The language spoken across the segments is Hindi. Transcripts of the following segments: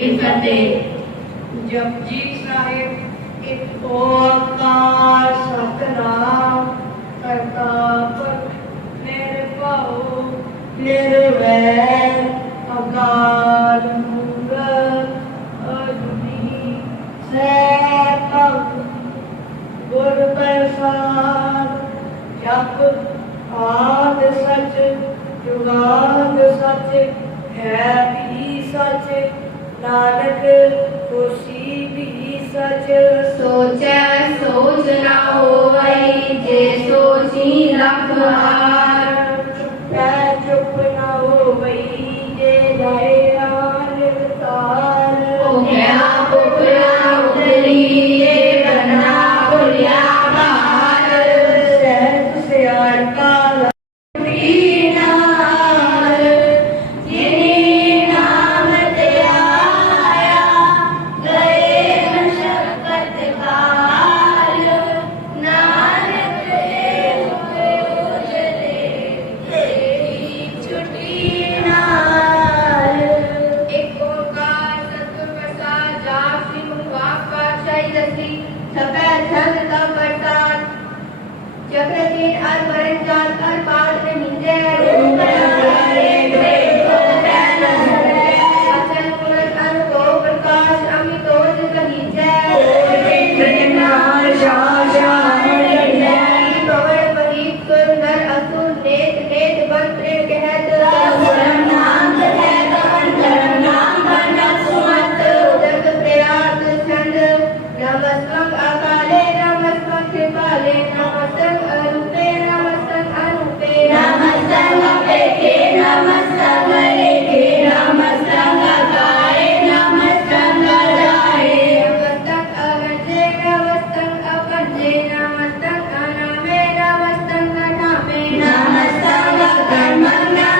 ਫਤਿਹ ਜਪਜੀ ਸਾਹਿਬ, ਇੱਕ ਓਕਾਰ ਸਤਨਾਮ ਕਰਤਾਪਕ ਨਿਰਭਉ, ਨਿਰਵੈਰ ਅਕਾਲ ਮੂਰਤ ਅਜੂਨੀ ਸੈਭਵ ਗੁਰ ਪ੍ਰਸਾਦ, ਜਪ ਆਦ ਸਚ, ਜੁਗਾਦ ਸਚ, ਹੈ ਵੀ ਸਚ। नानक खुशी भी सच। सोच सोच न हो जे सोची लखहार चुप न हो तार। पुकरा पुकरा Amanda.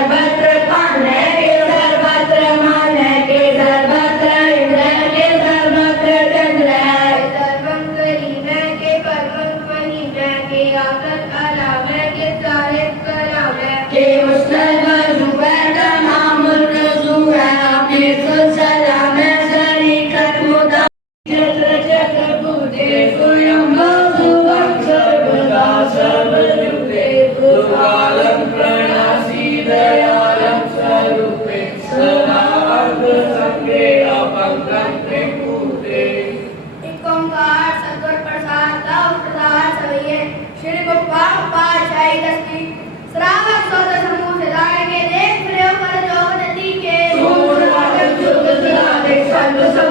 Santo, Santo.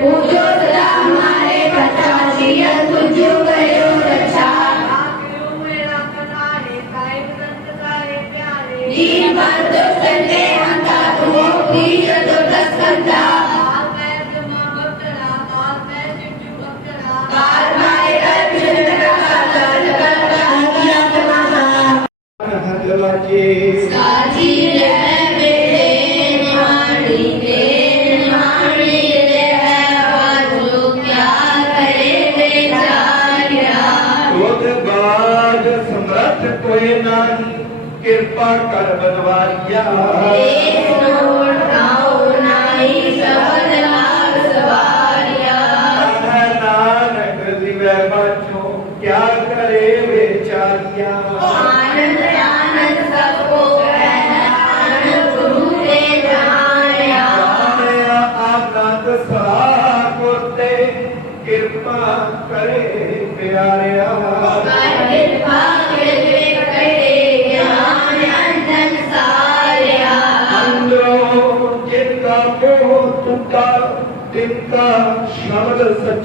पूछो सदा हमारे बच्चा जीवन तुझो गयो रक्षा। जी मर्द संदेश કર બનવારિયા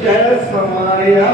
जय समाया